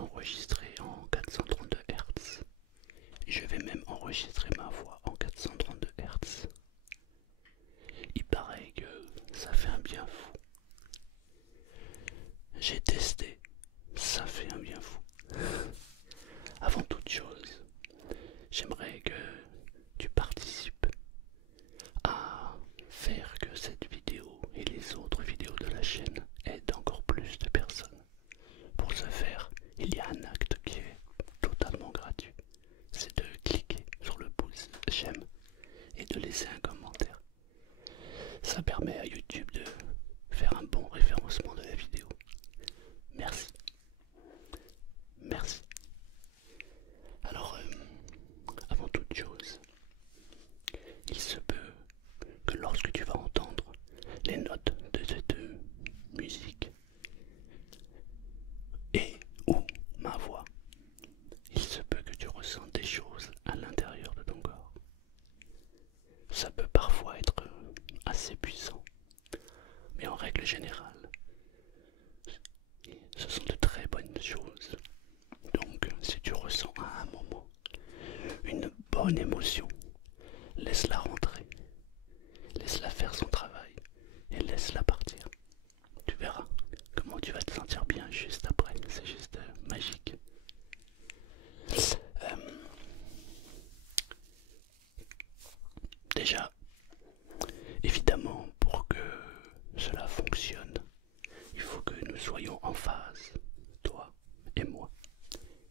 enregistrer en 432 Hz. Je vais même enregistrer ma voix en 432 Hz. Il paraît que ça fait un bien fou. J'ai testé, ça fait un bien fou. Avant toute chose, j'aimerais que tu participes à faire que cette vidéo et les autres vidéos de la chaîne aident encore plus de personnes. Pour ce faire, il y a un acte qui est totalement gratuit. C'est de cliquer sur le pouce j'aime et de laisser un commentaire. Ça permet à YouTube de faire un bon référencement de la vidéo. Merci. Merci. Alors, avant toute chose, il se peut que lorsque tu vas entendre les notes de cette musique et ou ma voix, il se peut que tu ressentes des choses à l'intérieur de ton corps. Ça peut parfois être assez puissant, mais en règle générale, ce sont de très bonnes choses. Donc, si tu ressens à un moment une bonne émotion, laisse-la rentrer, laisse-la faire son travail et laisse-la partir. Tu verras comment tu vas te sentir bien juste après, c'est juste magique. Déjà, évidemment, pour que cela fonctionne, il faut que nous soyons en phase, toi et moi.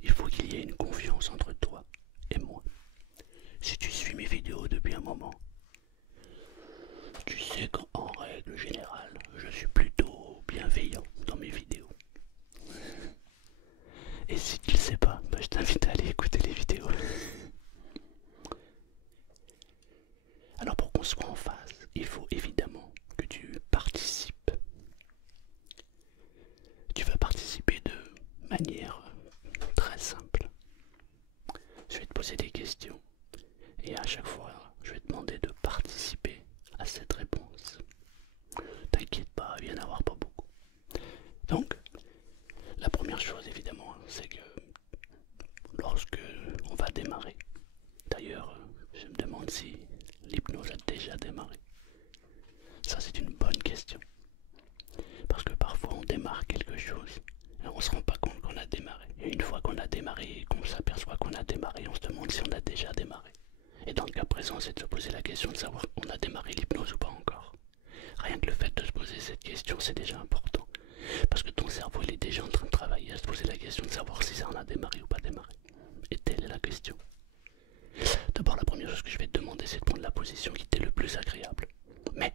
Il faut qu'il y ait une confiance entre toi et moi. Si tu suis mes vidéos depuis un moment, tu sais qu'en règle générale, je suis plutôt bienveillant dans mes vidéos. Et si tu ne le sais pas, je t'invite à aller écouter les vidéos. Alors pour qu'on soit en phase, il faut évidemment que tu participes. Tu vas participer de manière très simple. Je vais te poser des questions et à chaque fois, je vais te demander de participer à cette réponse. T'inquiète pas, il va y en avoir pas beaucoup. Donc, la première chose évidemment, c'est que lorsque on va démarrer, d'ailleurs, je me demande si l'hypnose a déjà démarré. Ça, c'est une bonne question. Parce que parfois, on démarre quelque chose et on ne se rend pas compte qu'on a démarré. Et une fois qu'on a démarré et qu'on s'aperçoit qu'on a démarré, on se demande si on a déjà démarré. Et dans le cas présent, c'est de se poser la question de savoir si on a démarré l'hypnose ou pas encore. Rien que le fait de se poser cette question, c'est déjà important. Parce que ton cerveau, il est déjà en train de travailler à se poser la question de savoir si ça en a démarré ou pas démarré. Et telle est la question. D'abord, la première chose que je vais te demander, c'est de prendre la position qui t'est le plus agréable. Mais,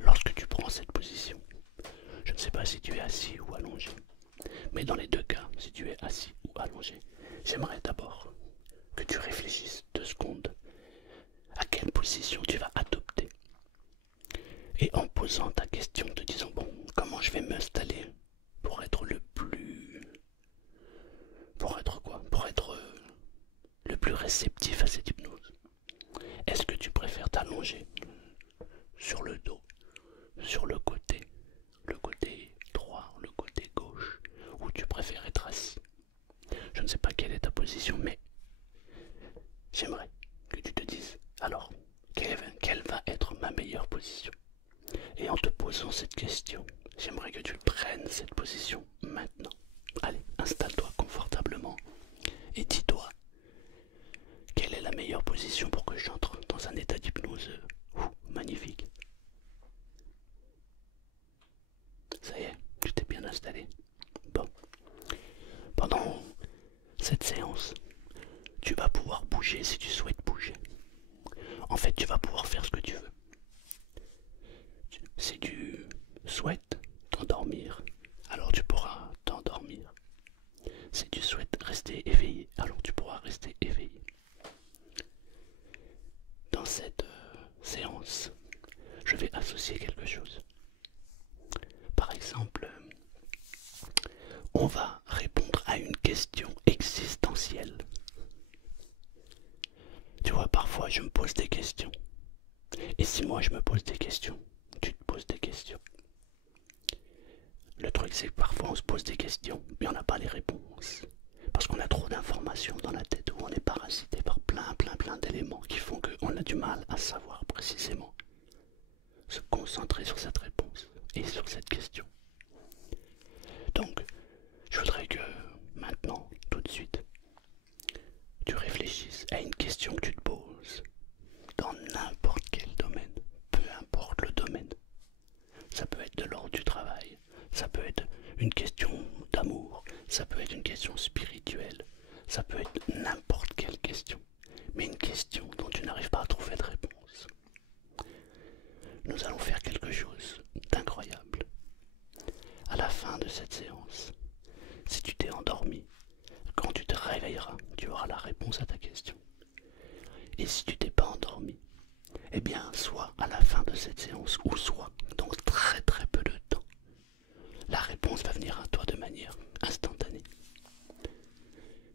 lorsque tu prends cette position, je ne sais pas si tu es assis ou allongé, mais dans les deux cas, si tu es assis ou allongé, j'aimerais d'abord que tu réfléchisses 2 secondes à quelle position tu vas adopter. Et en posant ta question, te disant, bon, comment je vais m'installer pour être le plus... Pour être quoi? Pour être le plus réceptif à cette hypnose. Est-ce que tu préfères t'allonger sur le dos, sur le côté droit, le côté gauche, ou tu préfères être assis? Je ne sais pas quelle est ta position, mais j'aimerais que tu te dises, alors, quelle va être ma meilleure position? Et en te posant cette question, j'aimerais que tu prennes cette position maintenant. Allez, installe-toi confortablement et dis-toi, quelle est la meilleure position pour que j'entre dans un état d'hypnose magnifique? Ça y est, tu t'es bien installé. Bon, pendant cette séance, tu vas pouvoir bouger si tu souhaites bouger. En fait, tu vas pouvoir faire ce que tu veux. Si tu souhaites t'endormir, alors tu pourras t'endormir. Si tu souhaites rester éveillé, alors tu pourras rester éveillé. Dans cette séance, je vais associer quelque chose. Par exemple, on va répondre à une question existentielle. Tu vois, parfois je me pose des questions. Et si moi je me pose des questions, tu te poses des questions. Le truc c'est que parfois on se pose des questions, mais on n'a pas les réponses. question spirituelle, ça peut être n'importe quelle question, mais une question dont tu n'arrives pas à trouver de réponse. Nous allons faire quelque chose d'incroyable. À la fin de cette séance, si tu t'es endormi, quand tu te réveilleras, tu auras la réponse à ta question. Et si tu t'es pas endormi, eh bien, soit à la fin de cette séance, ou soit dans très très peu de temps, la réponse va venir à toi de manière instantanée.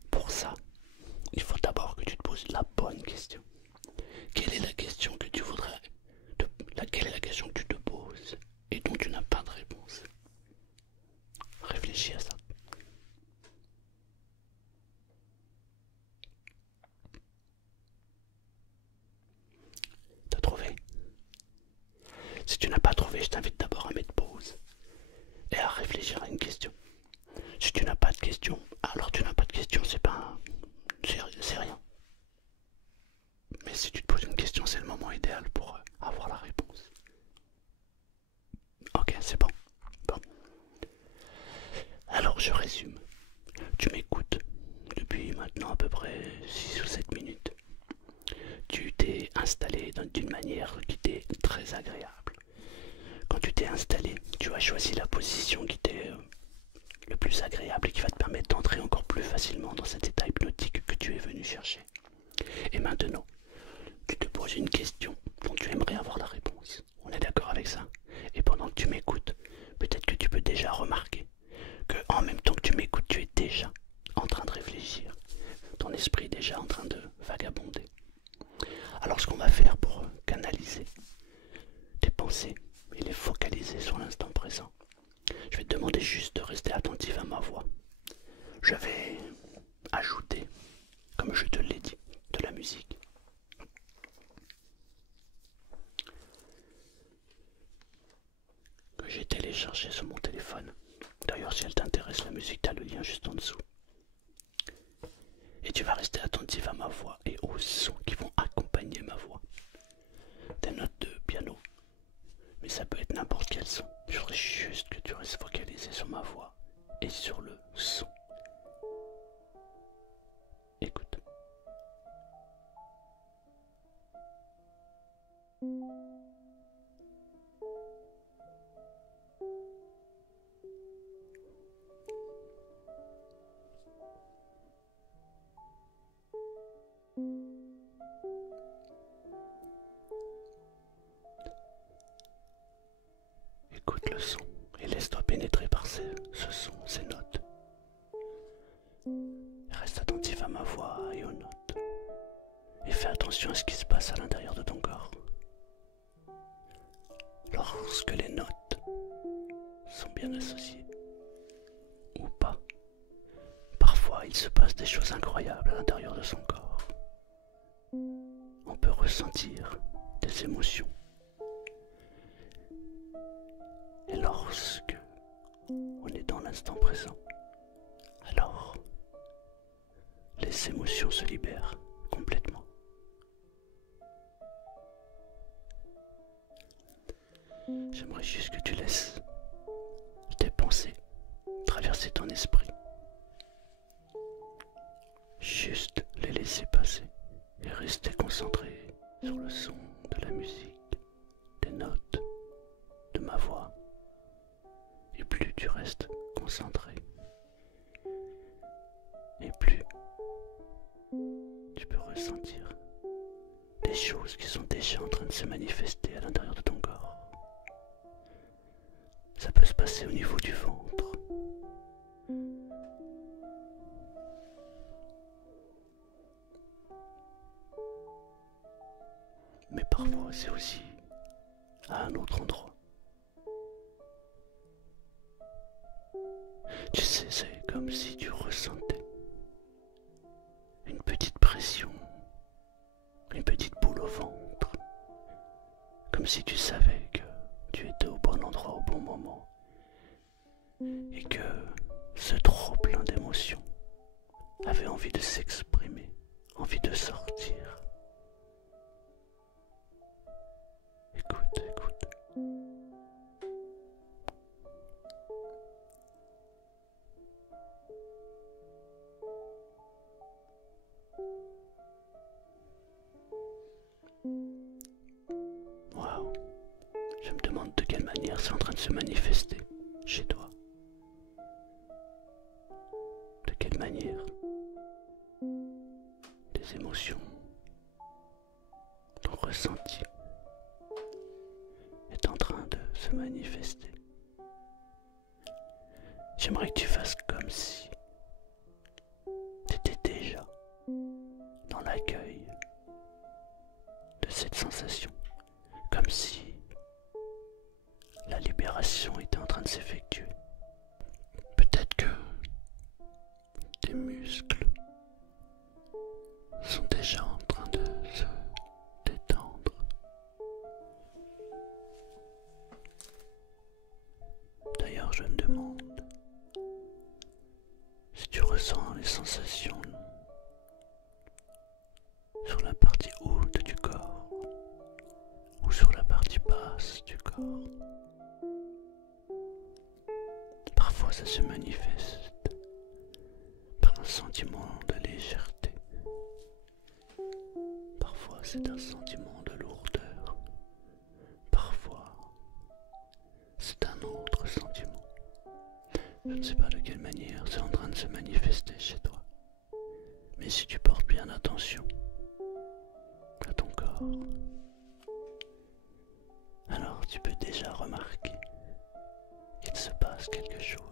Pour ça, il faut d'abord que tu te poses la bonne question. Quelle est la question que tu voudrais, quelle est la question que tu te poses et dont tu n'as pas de réponse? Réfléchis à ça. T'as trouvé? Si tu n'as pas trouvé, je t'invite d'abord à mettre pause et à réfléchir à une question. Si tu n'as pas de question, alors tu n'as pas de question, c'est pas c'est rien. Mais si tu te poses une question, c'est le moment idéal pour avoir la réponse. Ok, c'est bon. Bon. Alors je résume. Tu m'écoutes depuis maintenant à peu près 6 ou 7 minutes. Tu t'es installé d'une manière qui t'est très agréable. Quand tu t'es installé, tu as choisi la position qui t'est le plus agréable et qui va te permettre d'entrer encore plus facilement dans cet état hypnotique que tu es venu chercher. Et maintenant, tu te poses une question dont tu aimerais avoir la réponse. On est d'accord avec ça? Et pendant que tu m'écoutes, peut-être que tu peux déjà remarquer que en même temps que tu m'écoutes, tu es déjà en train de réfléchir. Ton esprit est déjà en train de vagabonder. Alors ce qu'on va faire pour canaliser tes pensées et les focaliser sur l'instant présent, je vais te demander juste de rester attentif à ma voix. Je vais ajouter, comme je te l'ai dit, de la musique. Que j'ai téléchargée sur mon téléphone. D'ailleurs, si elle t'intéresse, la musique, tu as le lien juste en dessous. Et tu vas rester attentif à ma voix et aux sons qui vont accompagner ma voix. Des notes de piano. Mais ça peut être n'importe quel son. Je voudrais juste que tu restes focalisé sur ma voix et sur le son. Écoute. Écoute le son et laisse-toi pénétrer par ce son, ces notes. Reste attentif à ma voix et aux notes. Et fais attention à ce qui se passe à l'intérieur de ton corps. Lorsque les notes sont bien associées, ou pas, parfois il se passe des choses incroyables à l'intérieur de son corps. On peut ressentir des émotions. Et lorsque on est dans l'instant présent, alors les émotions se libèrent complètement. J'aimerais juste que tu laisses tes pensées traverser ton esprit. Juste les laisser passer et rester concentré sur le son de la musique, des notes, de ma voix. Et plus tu restes concentré, et plus tu peux ressentir des choses qui sont déjà en train de se manifester à l'intérieur de ton corps. Ça peut se passer au niveau du ventre. Mais parfois c'est aussi à un autre endroit. Tu sais, c'est comme si tu ressentais une petite pression, une petite boule au ventre, comme si tu savais que tu étais au bon endroit au bon moment et que ce trop plein d'émotions avait envie de s'exprimer, envie de sortir. Écoute, écoute. Je me demande de quelle manière c'est en train de se manifester chez toi. De quelle manière tes émotions, ton ressenti est en train de se manifester. J'aimerais que tu fasses comme si tu étais déjà dans l'accueil de cette sensation, comme si la libération était en train de s'effectuer. Peut-être que tes muscles sont déjà en train de se détendre. D'ailleurs, je me demande si tu ressens les sensations sur la partie haute du corps ou sur la partie basse du corps. Parfois ça se manifeste par un sentiment de légèreté. Parfois c'est un sentiment de lourdeur. Parfois c'est un autre sentiment. Je ne sais pas de quelle manière c'est en train de se manifester chez toi. Mais si tu portes bien attention à ton corps, alors tu peux déjà remarquer qu'il se passe quelque chose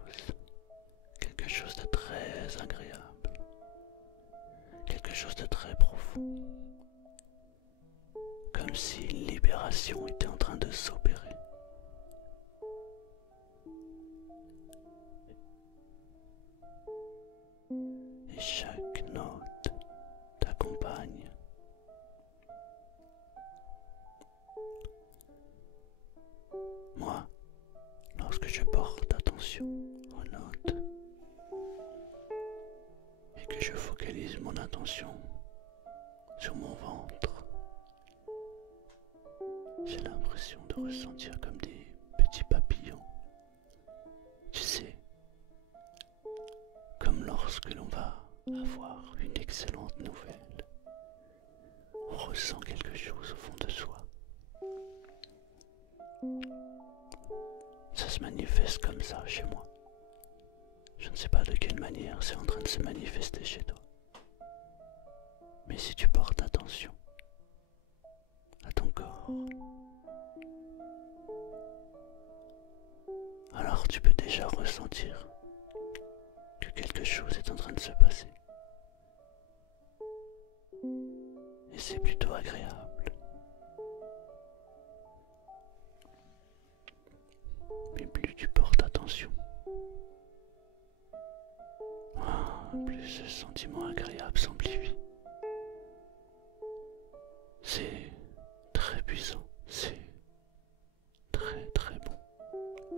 de très agréable, quelque chose de très profond, comme si une libération était en train de s'opérer. Et chaque note t'accompagne. Moi, lorsque je porte attention aux notes et que je focalise mon attention sur mon ventre, j'ai l'impression de ressentir comme des petits papillons. Tu sais, comme lorsque l'on va avoir une excellente nouvelle, on ressent quelque chose au fond de soi. Ça se manifeste comme ça chez moi. Je ne sais pas de quelle manière c'est en train de se manifester chez toi. Mais si tu portes attention à ton corps, alors tu peux déjà ressentir que quelque chose est en train de se passer. Et c'est plutôt agréable. Mais plus tu portes attention, plus ce sentiment agréable s'amplifie. C'est très puissant, c'est très très bon,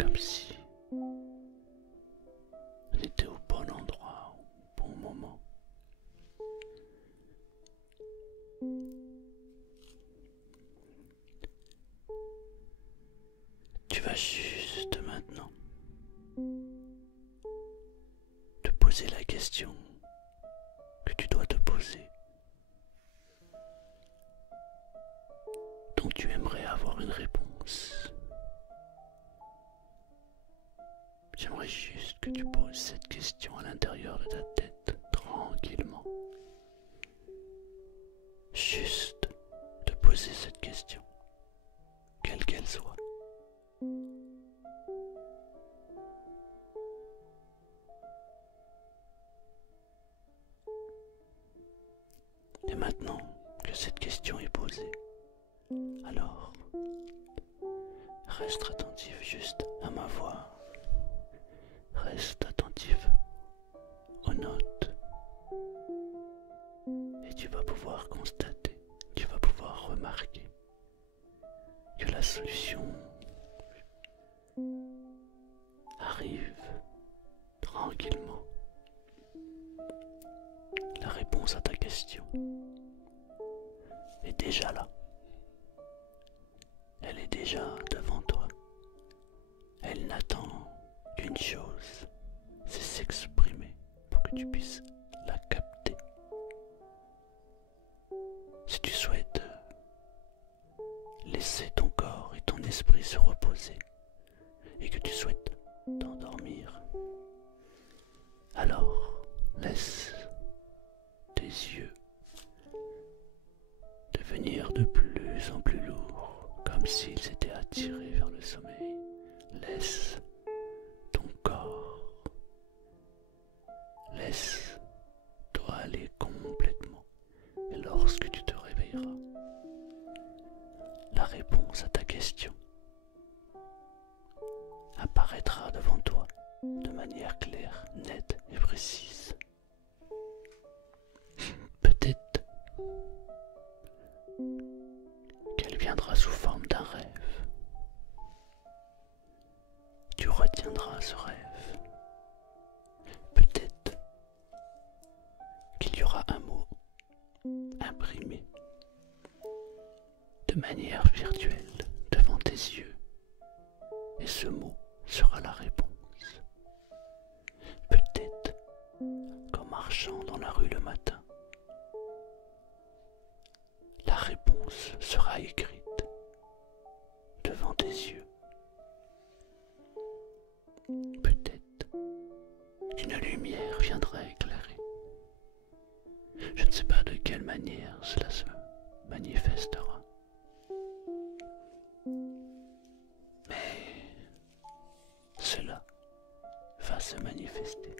comme si on était au bon endroit, au bon moment. Tu vas juste maintenant te poser la question que tu dois te poser, dont tu aimerais avoir une réponse. J'aimerais juste que tu poses cette question à l'intérieur de ta tête, tranquillement. Juste te poser cette question, quelle qu'elle soit. Et maintenant que cette question est posée, alors reste attentif juste à ma voix. Reste attentif aux notes. Et tu vas pouvoir constater, tu vas pouvoir remarquer que la solution arrive tranquillement. La réponse à ta question est déjà là. Elle est déjà devant toi. Elle n'attend qu'une chose, c'est s'exprimer pour que tu puisses la capter. Si tu souhaites laisser ton corps et ton esprit se reposer, question apparaîtra devant toi de manière claire, nette et précise. Peut-être qu'elle viendra sous forme d'un rêve. Tu retiendras ce rêve. Peut-être qu'il y aura un mot imprimé de manière virtuelle devant tes yeux, et ce mot sera la réponse. Peut-être qu'en marchant dans la rue le matin, la réponse sera écrite devant tes yeux. Peut-être qu'une lumière viendra éclairer. Je ne sais pas de quelle manière cela se manifestera. Mais cela va se manifester.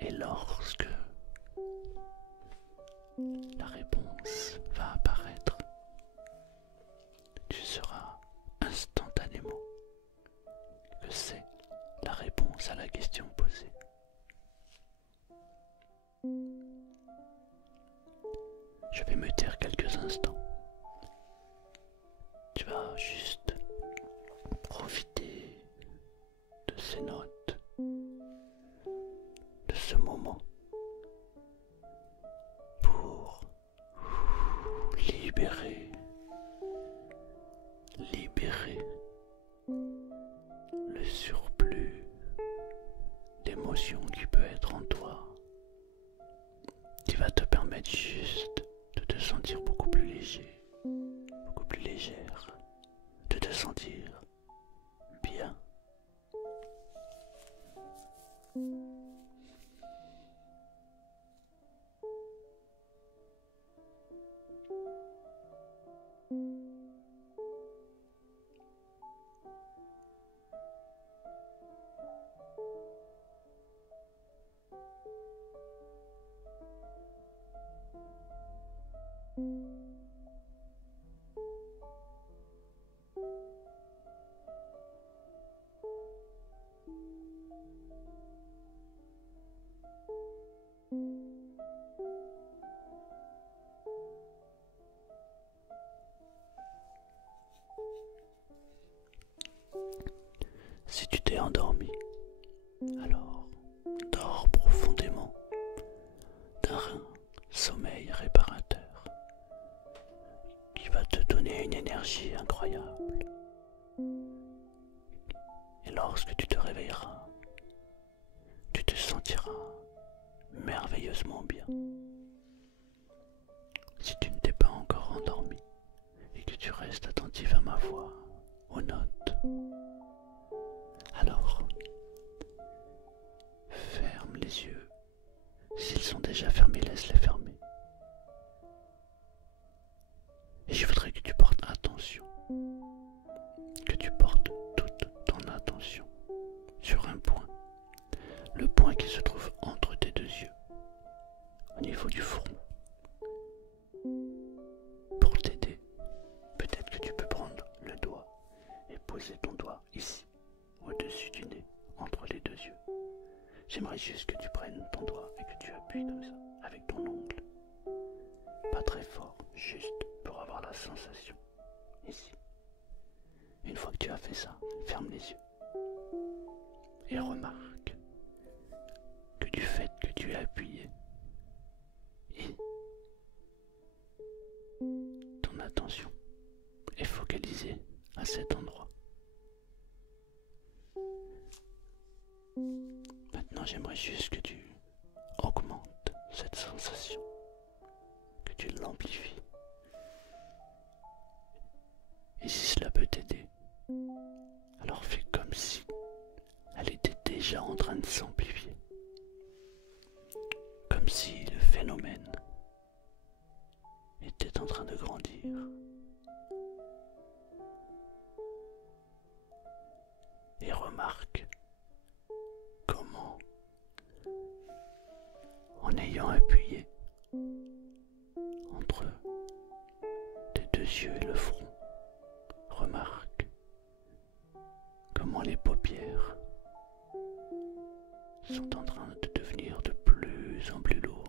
Et lorsque la réponse va apparaître, tu sauras instantanément que c'est la réponse à la question posée. Je vais me taire quelques instants. Tu vas juste profiter de ces notes, de ce moment, pour libérer le surplus d'émotions qui peut être en toi, qui va te permettre juste de te sentir beaucoup plus léger, beaucoup plus légère, de te sentir bien. Si tu t'es endormi, alors dors profondément d'un sommeil réparateur qui va te donner une énergie incroyable. Et lorsque tu te réveilleras, tu te sentiras merveilleusement bien. Si tu ne t'es pas encore endormi et que tu restes attentif à ma voix, aux notes, alors ferme les yeux. S'ils sont déjà fermés, laisse-les fermer. Et je voudrais que tu portes attention, que tu portes toute ton attention sur un point, le point qui se trouve entre tes deux yeux, au niveau du front. Pour t'aider, peut-être que tu peux prendre le doigt et poser ton doigt ici, au-dessus du nez, entre les deux yeux. J'aimerais juste que tu prennes ton doigt et que tu appuies comme ça, avec ton ongle. Pas très fort, juste pour avoir la sensation, ici. Une fois que tu as fait ça, ferme les yeux. Et remarque que du fait que tu es appuyé, et ton attention est focalisée à cet endroit. Maintenant, j'aimerais juste que tu augmentes cette sensation, que tu l'amplifies. Et si cela peut t'aider, alors fais comme si elle était déjà en train de s'amplifier. Comme si le phénomène était en train de grandir. Et remarque comment, en ayant appuyé, yeux et le front. Remarque comment les paupières sont en train de devenir de plus en plus lourdes.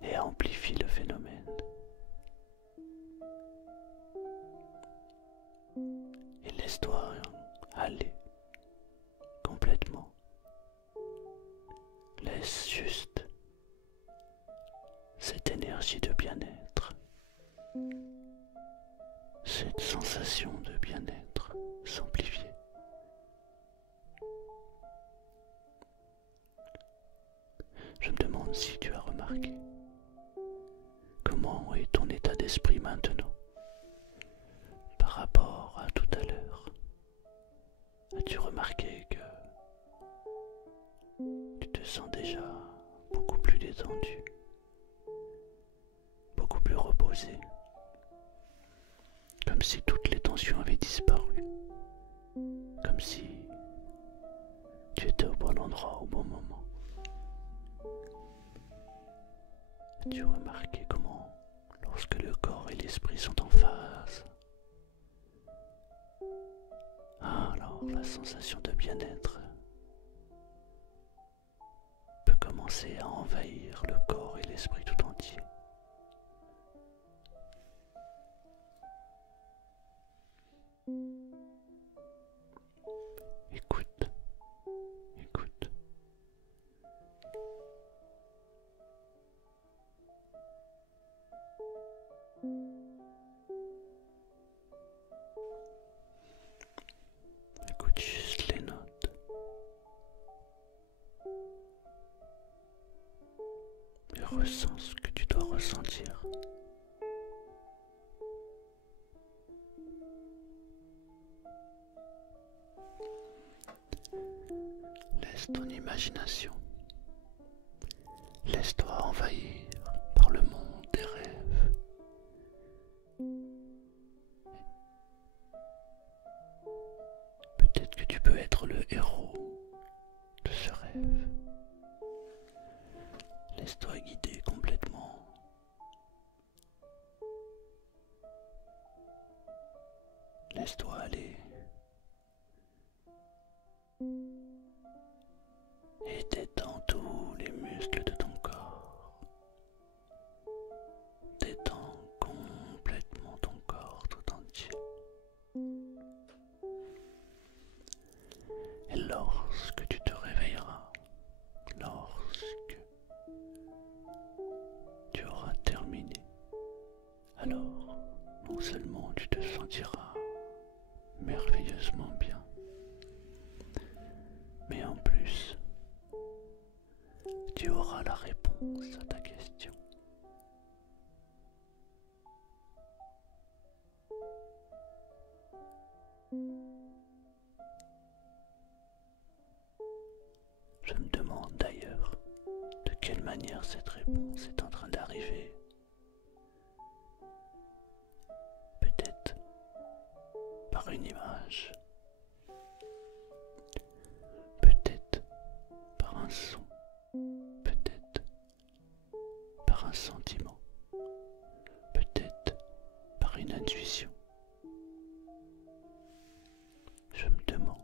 Et amplifie le phénomène. Et laisse-toi aller complètement. Laisse juste cette énergie de bien-être, cette sensation de bien-être s'amplifier. Je me demande si tu as remarqué comment est ton état d'esprit maintenant par rapport à tout à l'heure. As-tu remarqué que tu te sens déjà beaucoup plus détendu, beaucoup plus reposé, comme si toutes les tensions avaient disparu, comme si tu étais au bon endroit au bon moment. As-tu remarqué comment, lorsque le corps et l'esprit sont en phase, alors la sensation de bien-être peut commencer à envahir le corps et l'esprit tout entier. Écoute, écoute. Écoute juste les notes. Et ressens ce que tu dois ressentir. Laisse ton imagination. Laisse-toi envahir par le monde des rêves. Peut-être que tu peux être le héros de ce rêve. Laisse-toi guider complètement. Laisse-toi aller. Et détends tous les muscles de ton corps. Détends complètement ton corps tout entier. Et lorsque tu te réveilleras, lorsque tu auras terminé, alors non seulement tu te sentiras merveilleusement bien, mais en plus, tu auras la réponse à ta question. Je me demande d'ailleurs de quelle manière cette réponse est en train d'arriver. Peut-être par une image, peut-être par un son, peut-être par un sentiment, peut-être par une intuition. Je me demande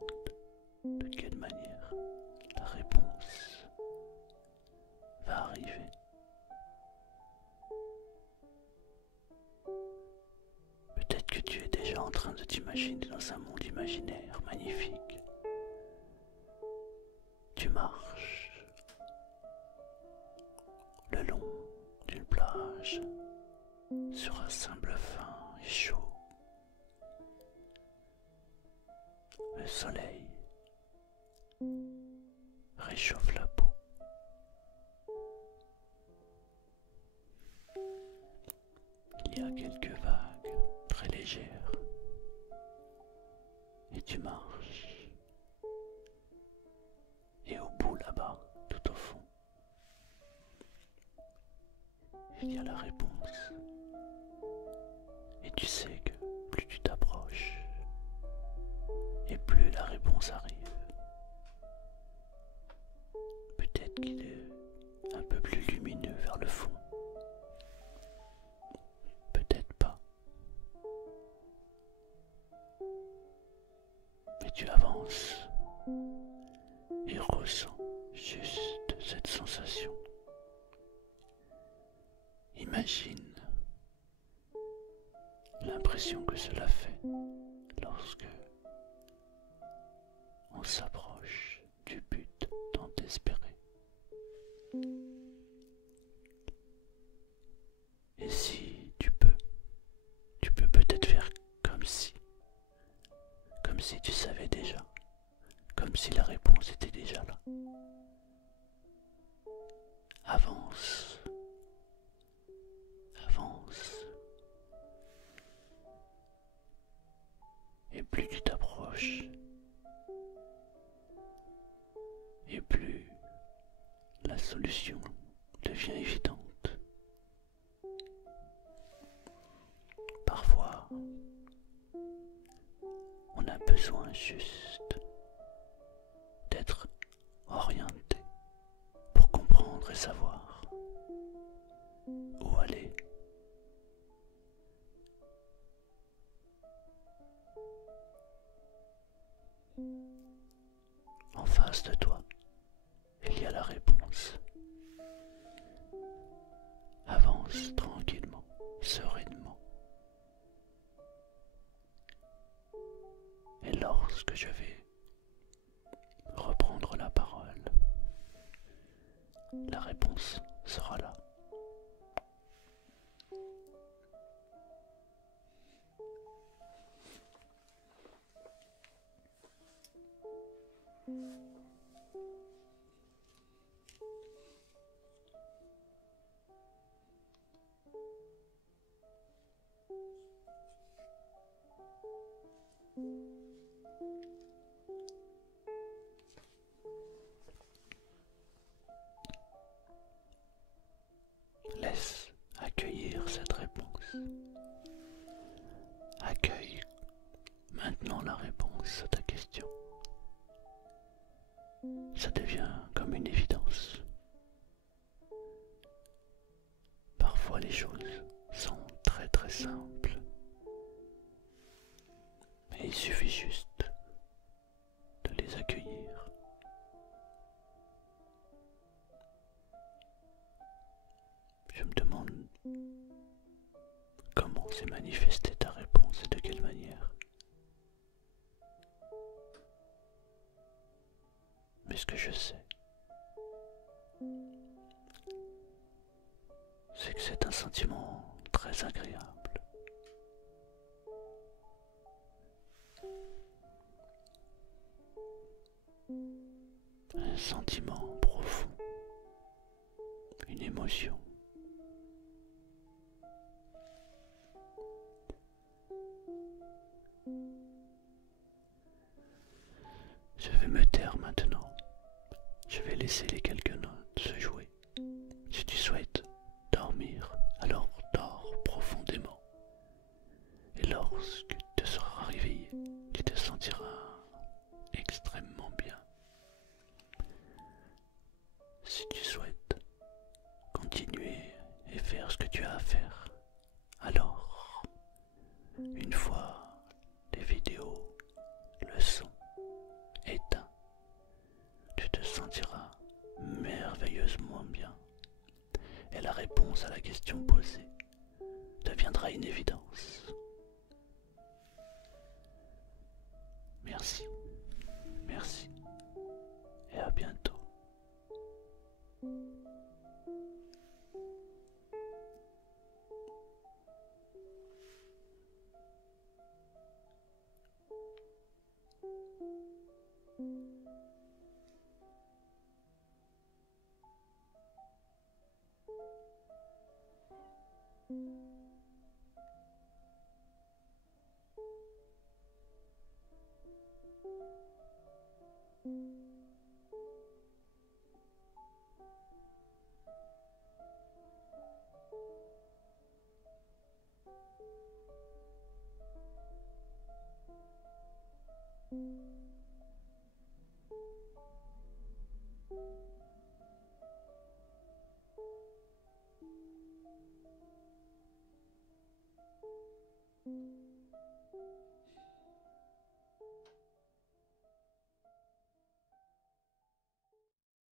de quelle manière la réponse va arriver. Peut-être que tu es déjà en train de t'imaginer dans un monde imaginaire magnifique. Tu marches le long d'une plage sur un sable fin et chaud. Le soleil réchauffe la peau. Il y a quelques vagues très légères et tu marches. Et au bout là-bas, tout au fond, il y a la réponse. Et tu sais que plus tu t'approches, et plus la réponse arrive. Peut-être qu'il avance et ressens juste cette sensation. Imagine l'impression que cela fait lorsque on s'approche du but tant espéré. Et si tu peux peut-être faire comme si tu savais déjà, comme si la réponse était déjà là. Avance, avance. Et plus tu t'approches, et plus la solution devient évidente. Parfois, on a besoin juste d'être orienté pour comprendre et savoir où aller. En face de toi, il y a la réponse. Avance tranquillement, sereinement. Et lorsque je vais reprendre la parole, la réponse sera là. Laisse accueillir cette réponse. Accueille maintenant la réponse à ta question. Ça devient comme une évidence. Parfois les choses sont très très simples. Mais il suffit juste de les accueillir. Je me demande comment s'est manifestée ta réponse et de quelle manière. Mais ce que je sais, c'est que c'est un sentiment très agréable. Un sentiment profond, une émotion. Je vais me taire maintenant. Je vais laisser les quelques notes se jouer. Si tu souhaites dormir, alors dors profondément. Et lorsque tu te seras réveillé, tu te sentiras extrêmement bien. Si tu souhaites continuer et faire ce que tu as à faire, alors, une fois les vidéos, le son éteint, tu te sentiras merveilleusement bien. Et la réponse à la question posée deviendra une évidence. Merci, merci, et à bientôt.